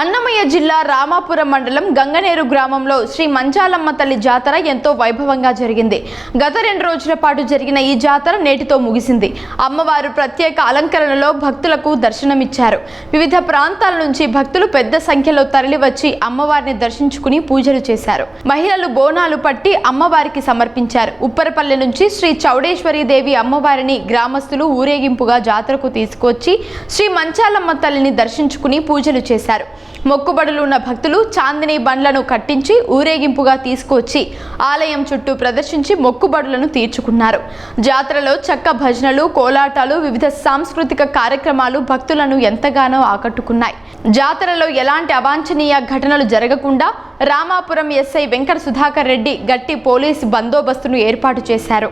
అన్నమయ్య జిల్లా రామాపురం మండలం గంగనేరు గ్రామంలో శ్రీ మంచాలమ్మ తల్లి జాతర ఎంతో వైభవంగా జరిగింది. గత 2 రోజుల పాటు జరిగిన ఈ జాతర నేటితో ముగిసింది. అమ్మవారు ప్రత్యేక అలంకరణలో భక్తులకు దర్శనమిచ్చారు. వివిధ ప్రాంతాల నుంచి భక్తులు పెద్ద సంఖ్యలో తరలివచ్చి అమ్మవారిని దర్శించుకుని పూజలు చేశారు. మహిళలు బోనాలు పట్టి అమ్మవారికి సమర్పించారు. ఉప్పరపల్లి నుంచి శ్రీ చౌడేశ్వరి దేవి అమ్మవారిని గ్రామస్తులు ఊరేగింపుగా జాతరకు తీసుకొచ్చి శ్రీ మంచాలమ్మ తల్లిని దర్శించుకుని పూజలు చేశారు. మొక్కుబడులు ఉన్న భక్తులు చాందిని బండ్లను కట్టించి ఊరేగింపుగా తీసుకొచ్చి ఆలయం చుట్టూ ప్రదర్శించి మొక్కుబడులను తీర్చుకున్నారు. జాతరలో చక్క భజనలు, కోలాటాలు, వివిధ సాంస్కృతిక కార్యక్రమాలు భక్తులను ఎంతగానో ఆకట్టుకున్నాయి. జాతరలో ఎలాంటి అవాంఛనీయ ఘటనలు జరగకుండా రామాపురం ఎస్ఐ వెంకట సుధాకర్ రెడ్డి గట్టి పోలీసు బందోబస్తును ఏర్పాటు చేశారు.